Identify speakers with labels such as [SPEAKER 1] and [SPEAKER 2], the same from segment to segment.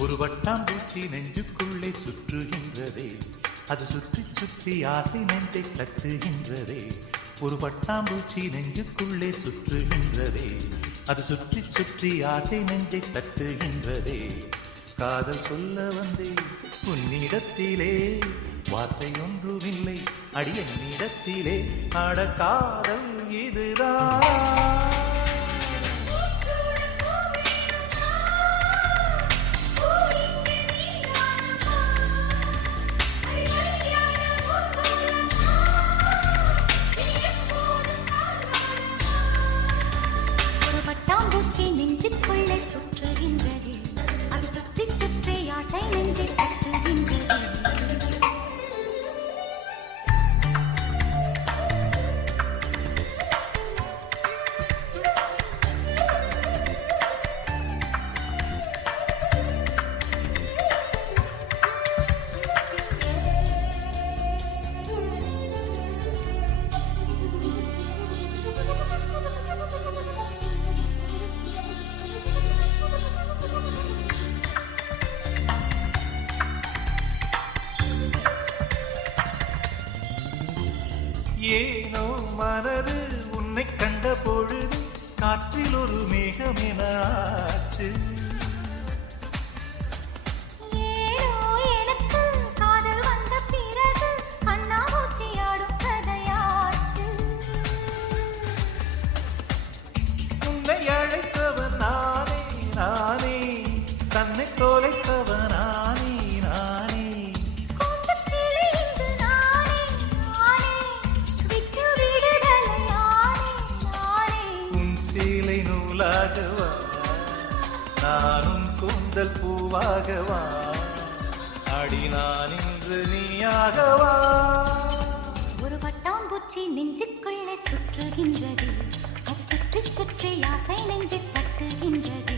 [SPEAKER 1] ஒரு வட்டாம்பூச்சி நெஞ்சுக்குள்ளே சுற்றுகின்றதே. அது சுற்றி சுற்றி ஆசை நெஞ்சை தட்டுகின்றதே. ஒரு வட்டாம்பூச்சி நெஞ்சுக்குள்ளே சுற்றுகின்றதே. அது சுற்றி சுற்றி ஆசை நெஞ்சை தட்டுகின்றதே. காதல் சொல்ல வந்தேன் உன்னிடத்திலே. வார்த்தை ஒன்றுமில்லை அடி என்னிடத்திலே அட காதல் இதுதான். ஏனோ மனது உன்னை கண்ட பொழுது காற்றில் ஒரு மேகம் என ஆச்சு
[SPEAKER 2] ஏனோ எனக்கு
[SPEAKER 1] நூலாகவா நானும் கூந்தல் பூவாகவா? அடி நான் இன்று நீயாகவா?
[SPEAKER 2] ஒரு பட்டாம்பூச்சி நெஞ்சுக்குள்ளே சுற்றுகின்றது. அது சுற்றி சுற்றி ஆசை நெஞ்சு தட்டுகின்றது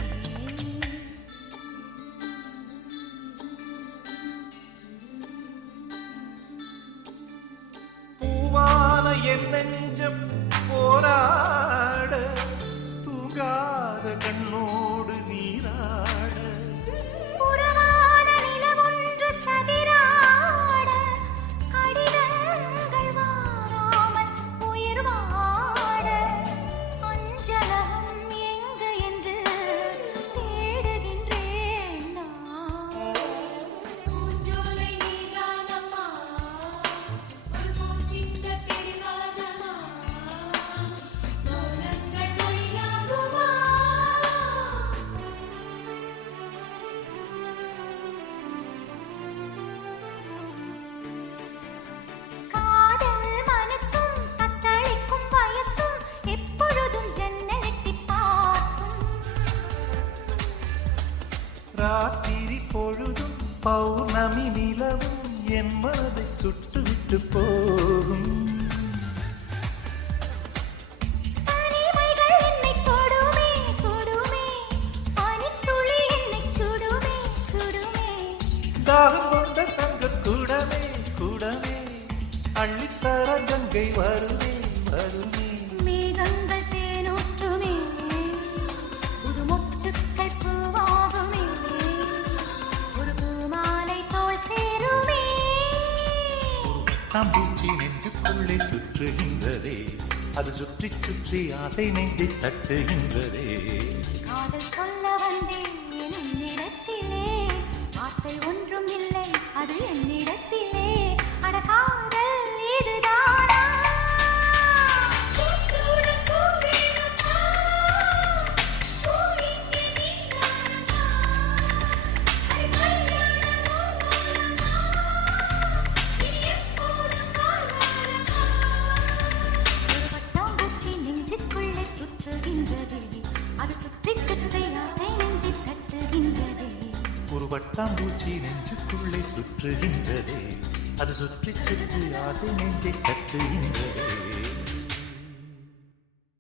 [SPEAKER 1] பூவான என் நெஞ்சம் போராட ராத்திரி பொழுதும் பௌர்ணமி நிலவும் என் மனதை சுட்டுவிட்டு போகும். தாகம் கொண்ட சங்க கூடமே கூடமே. அள்ளித்தர கங்கை வருமே. தாம்பூச்சி நெஞ்சுக்குள்ளே சுற்றுகின்றதே. அது சுற்றி சுற்றி ஆசை நெஞ்சை தட்டுகின்றதே.
[SPEAKER 2] காதல் சொல்ல வந்தேன் என்னிடத்திலே வார்த்தை ஒன்றும் இல்லை அது என்னிடத்திலே. ஒரு
[SPEAKER 1] நெஞ்சுக்குள்ளே சுற்றுகின்றதே. அது சுற்றி சுற்றி ஆசை நெஞ்சை தட்டுகின்றதே